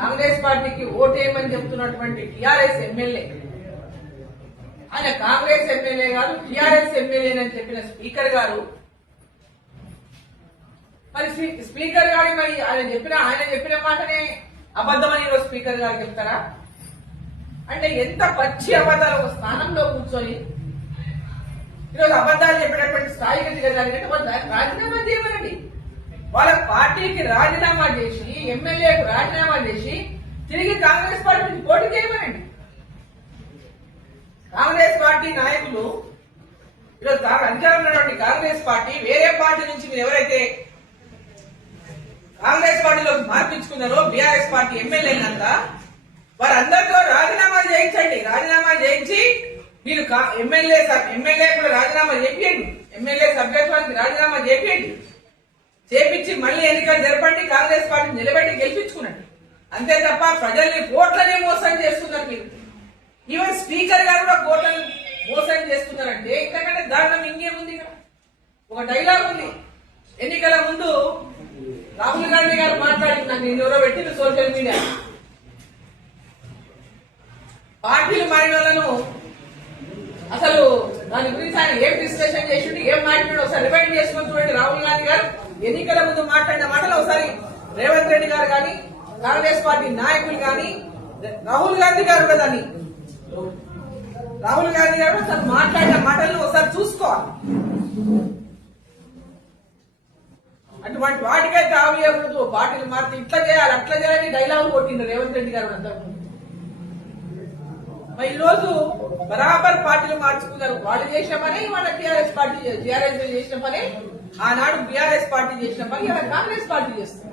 కాంగ్రెస్ పార్టీకి ఓటేయమని చెప్తున్నటువంటి TRS MLA ఆయన కాంగ్రెస్ ఎమ్మెల్యే గారు టీఆర్ఎస్ ఎమ్మెల్యేనని చెప్పిన స్పీకర్ గారు మరి స్పీకర్ గారి మరి ఆయన చెప్పిన మాటనే అబద్దమని ఈరోజు స్పీకర్ గారు చెప్తారా? అంటే ఎంత పచ్చి అబద్ధాలు ఒక స్థానంలో కూర్చొని ఈరోజు అబద్ధాలు చెప్పినటువంటి స్థాయికి దిగజాలంటే వాళ్ళు రాజీనామా చేయమనండి. వాళ్ళ పార్టీకి రాజీనామా చేసి ఎమ్మెల్యేకు రాజీనామా చేసి తిరిగి కాంగ్రెస్ పార్టీ నుంచి పోటీ చేయమనండి. కాంగ్రెస్ పార్టీ నాయకులు ఈరోజు అధికారంలో కాంగ్రెస్ పార్టీ వేరే పార్టీ నుంచి మీరు ఎవరైతే కాంగ్రెస్ పార్టీలోకి మార్పించుకున్నారో బీఆర్ఎస్ పార్టీ ఎమ్మెల్యేలంతా వారందరితో రాజీనామాలు చేయించండి. రాజీనామా చేయించి మీరు ఎమ్మెల్యే కూడా రాజీనామా చేయండి, ఎమ్మెల్యే సభ్యత్వానికి రాజీనామా చేయండి, చేపించి మళ్ళీ ఎన్నికలు జరపండి, కాంగ్రెస్ పార్టీ నిలబెట్టి గెలిపించుకున్నాడు. అంతే తప్ప ప్రజల్ని కోట్లనే మోసం చేస్తున్నారు మీరు. ఈవెన్ స్పీకర్ గారు కూడా కోట్లను మోసం చేస్తున్నారంటే ఇంతకంటే దారుణం ఇంకేముంది? ఇక్కడ ఒక డైలాగ్ ఉంది. ఎన్నికల ముందు రాహుల్ గాంధీ గారు మాట్లాడుతున్నారు, నేను ఎవరో పెట్టిన సోషల్ మీడియా పార్టీలు మారిన వాళ్ళను అసలు దాని గురించి ఆయన ఏం డిస్కషన్ చేసిండు, ఏం మాట్లాడు ఒకసారి రిమైండ్ చేసుకుని చూడండి. రాహుల్ గాంధీ గారు ఎన్నికల ముందు మాట్లాడిన మాటలు ఒకసారి రేవంత్ రెడ్డి గారు కానీ కాంగ్రెస్ పార్టీ నాయకులు కానీ రాహుల్ గాంధీ గారు కూడా రాహుల్ గాంధీ గారు తను మాట్లాడిన మాటలను ఒకసారి చూసుకోవాలి. అటువంటి వాటికైతే ఆవియకూడదు. పార్టీలు మాత్రం ఇట్లా చేయాలి అట్లా చేయాలని డైలాగులు కొట్టిండ్రు రేవంత్ రెడ్డి గారు అంతకు. ఈ రోజు బరాబర్ పార్టీలు మార్చుకున్నారు. వాళ్ళు చేసిన పని మన టీఆర్ఎస్ చేసిన పని, ఆనాడు బీఆర్ఎస్ పార్టీ చేసిన పని ఇలా కాంగ్రెస్ పార్టీ చేస్తుంది.